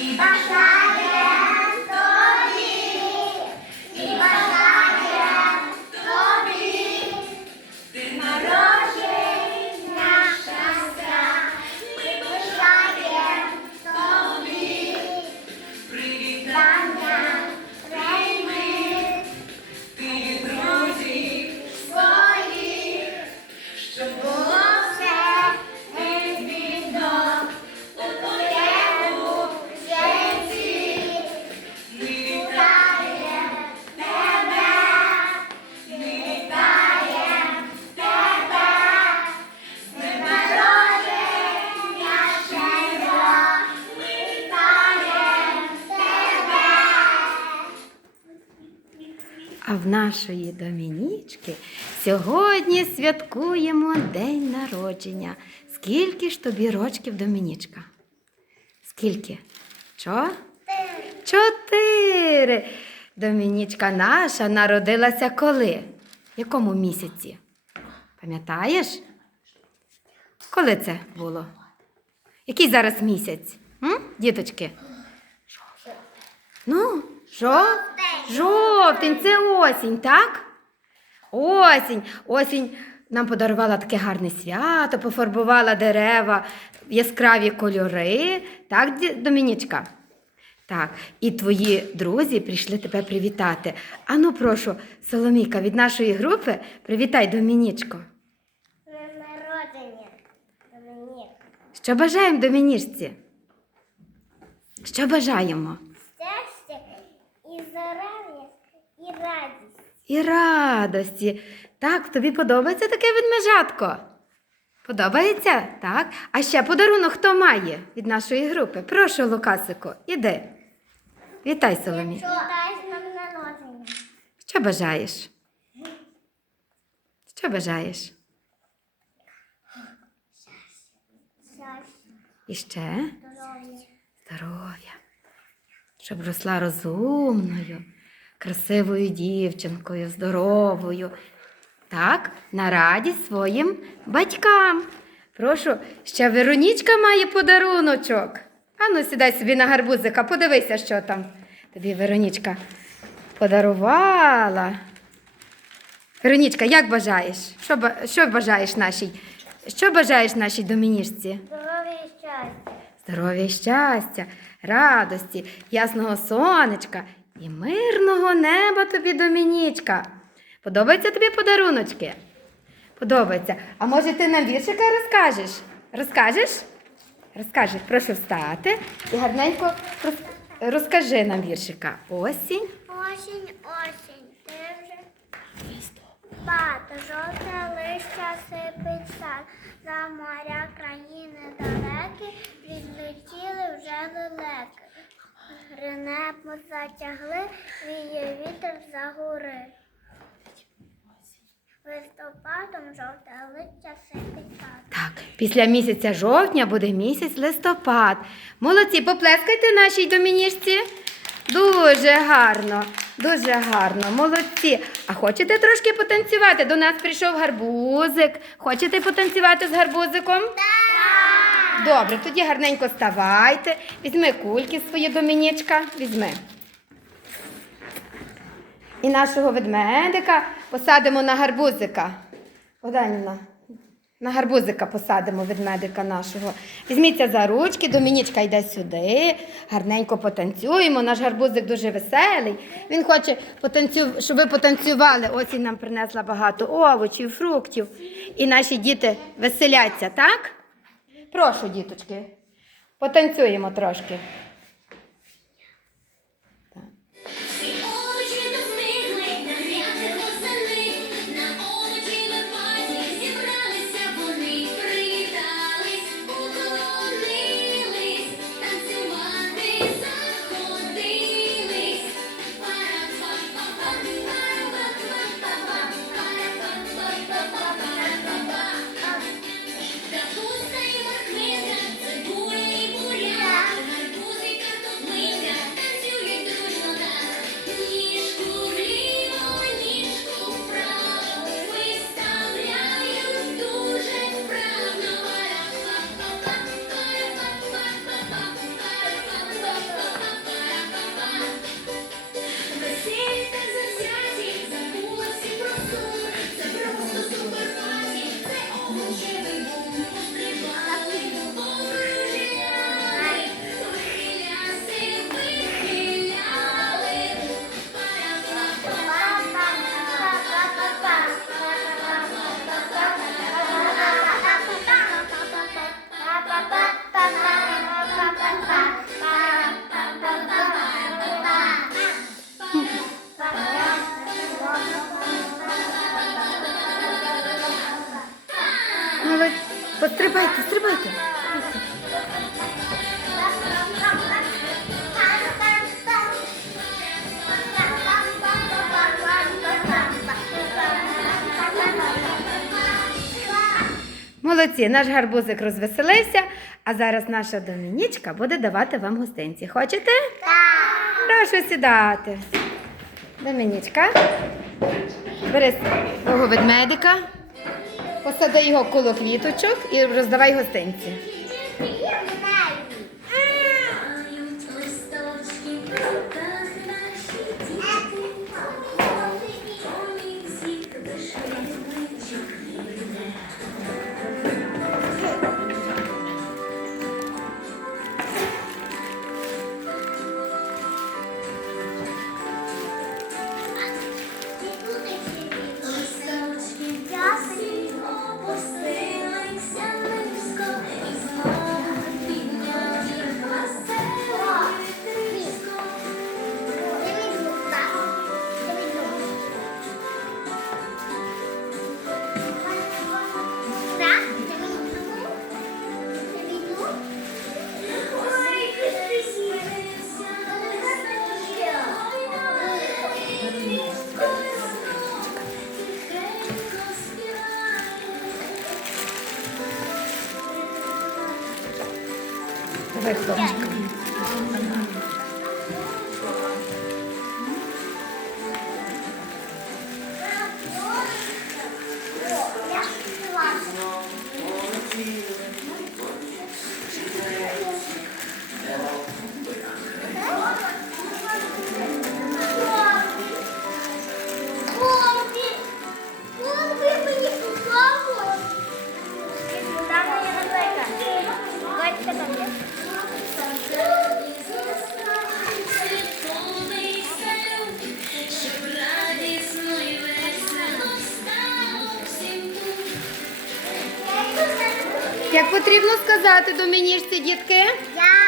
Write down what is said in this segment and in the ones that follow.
一八三。Нашої Домінічки сьогодні святкуємо день народження. Скільки ж тобі рочків, Домінічка? Скільки? Чо? Чотири. Домінічка наша народилася коли? В якому місяці? Пам'ятаєш? Коли це було? Який зараз місяць? М? Діточки? Ну, жо... жовтень, це осінь, так? Осінь. Осінь нам подарувала таке гарне свято, пофарбувала дерева в яскраві кольори. Так, Домінічка? Так, і твої друзі прийшли тебе привітати. Ану, прошу, Соломіка, від нашої групи привітай Домінічко. Днем народження, Домінік. Що бажаємо Домінічці? Що бажаємо? Щастя і здоров'я, і радість. І радості. Так, тобі подобається таке ведмежатко? Подобається? Так. А ще подарунок хто має від нашої групи? Прошу, Лукасику, іди. Вітай, Соломі. Що бажаєш? Що бажаєш? І ще здоров'я. здоров'я. Щоб росла розумною, красивою дівчинкою, здоровою. Так, на радість своїм батькам. Прошу, ще Веронічка має подаруночок. Ану, сідай собі на гарбузика, подивися, що там тобі Веронічка подарувала. Веронічка, як бажаєш? Що, що бажаєш нашій? Що бажаєш нашій домінішці? Здоров'я і щастя. Здоров'я і щастя, радості, ясного сонечка і мирного неба тобі, Домінічка. Подобаються тобі подаруночки? Подобається. А може ти нам віршика розкажеш? Розкажеш? Розкажи, прошу встати і гарненько розкажи нам віршика. Осінь. Осінь, осінь, ти вже спад, жовте листя сипить сад, за моря країни далекі, відлетіли вже лелеки. Гринепу затягли, віє вітер за гори. Листопадом жовте листя сипить. Так, після місяця жовтня буде місяць листопад. Молодці, поплескайте нашій домініжці. Дуже гарно, дуже гарно, молодці. А хочете трошки потанцювати? До нас прийшов гарбузик. Хочете потанцювати з гарбузиком? Так! Добре, тоді гарненько ставайте. Візьми кульки свої домінічка. Візьми. І нашого ведмедика посадимо на гарбузика. Богданівна, на гарбузика посадимо ведмедика нашого. Візьміться за ручки, Домінічка йде сюди, гарненько потанцюємо. Наш гарбузик дуже веселий. Він хоче, потанцю... щоб ви потанцювали. Осінь нам принесла багато овочів, фруктів. І наші діти веселяться, так? Прошу, діточки, потанцюємо трошки. Стрибайте, стрибайте. Молодці, наш гарбузик розвеселився, а зараз наша домінічка буде давати вам гостинці. Хочете? Так! Прошу сідати. Домінічка. Бери свого ведмедика посади його коло квіточок і роздавай гостинці. Як потрібно сказати домінішці, дітки? Я.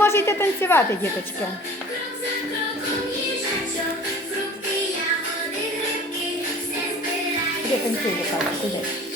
можете танцювати, діточки. Де танцює, кажуть, куди?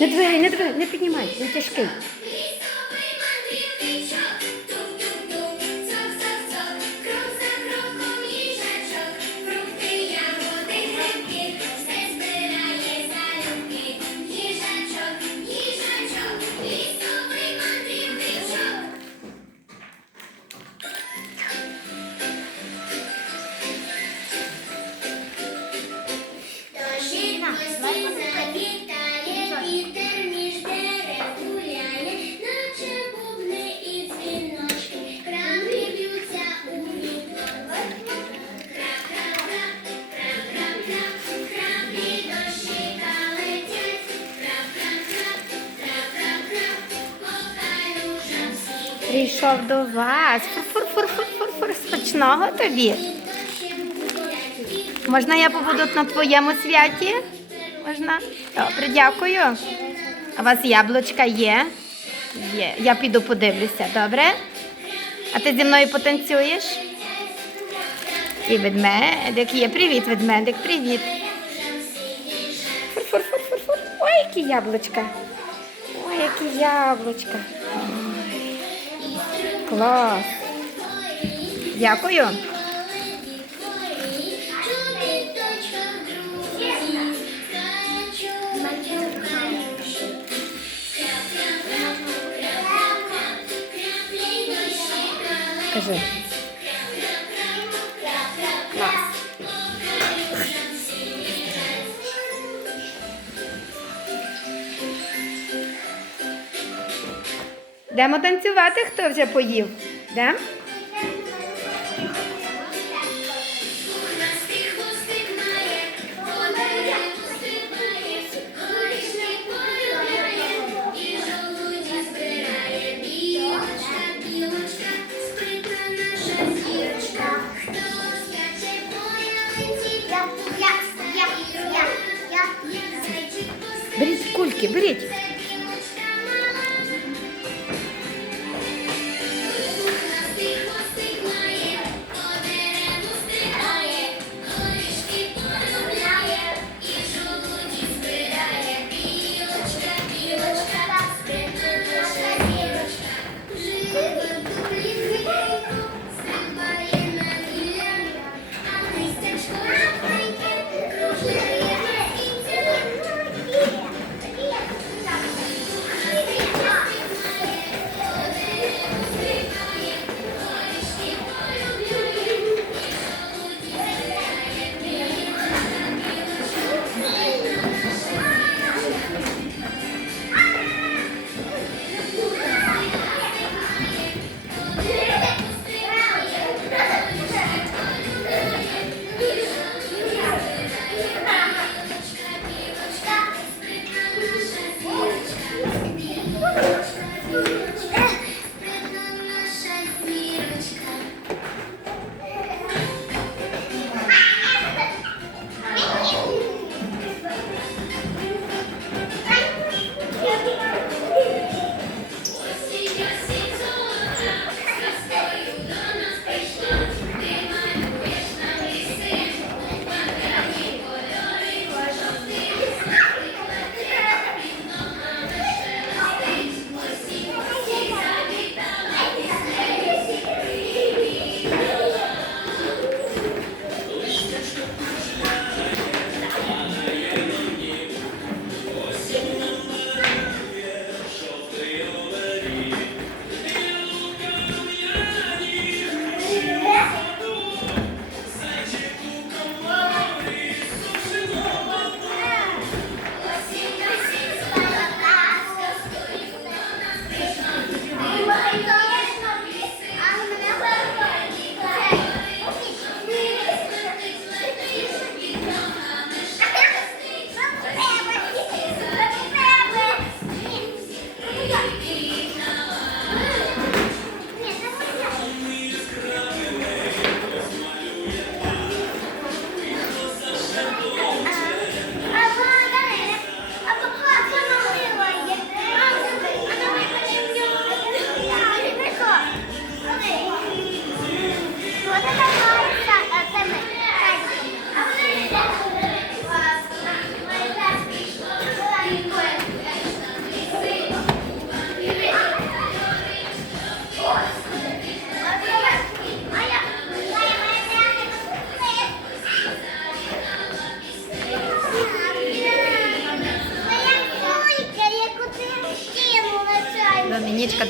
Не двигай, не двигай, не піднімай, не тяжкий. прийшов до вас. Фур-фур-фур-фур-фур, смачного тобі. Можна я побуду на твоєму святі? Можна? Добре, дякую. А у вас яблучка є? Є. Я піду подивлюся, добре? А ти зі мною потанцюєш? І ведмедик є. Привіт, ведмедик, привіт. Фур-фур-фур-фур-фур. Ой, які яблучка. Ой, які яблучка. Клас. Дякую. Кажи. Йдемо танцювати, хто вже поїв? Йдемо? Беріть кульки, беріть.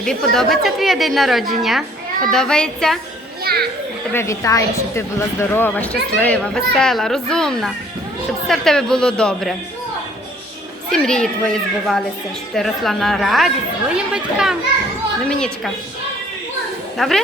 Тобі подобається твій день народження? Подобається? Тебе вітаємо, щоб ти була здорова, щаслива, весела, розумна, щоб все в тебе було добре. Всі мрії твої збувалися, щоб ти росла на радість своїм батькам. Домінічка. Добре?